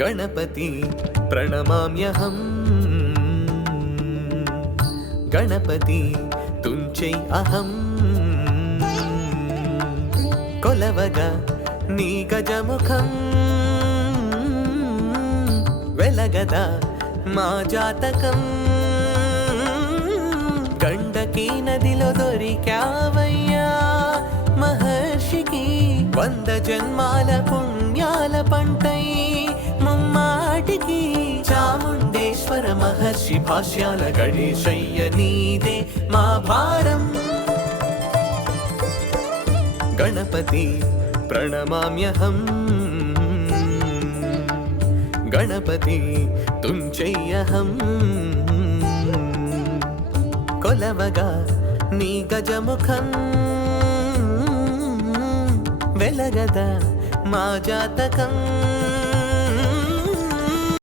गणपति प्रणमाम्यहं गणपति तुंचै अहं कोलवगा नी गजमुखं वेलगदा मा जातकं गंडकी नदिलो दोरिकावय्या महर्षिकी వంద జన్మాల పుణ్యాల పంటై ముమ్మాటికి చాముండేశ్వర మహర్షి భాష్యాల గణేశయ్య నీదే మా భారం గణపతి ప్రణమామ్యహం గణపతి తుంచయ్యహం కొలవగా నీ గజముఖం వెలగద మా జాతకం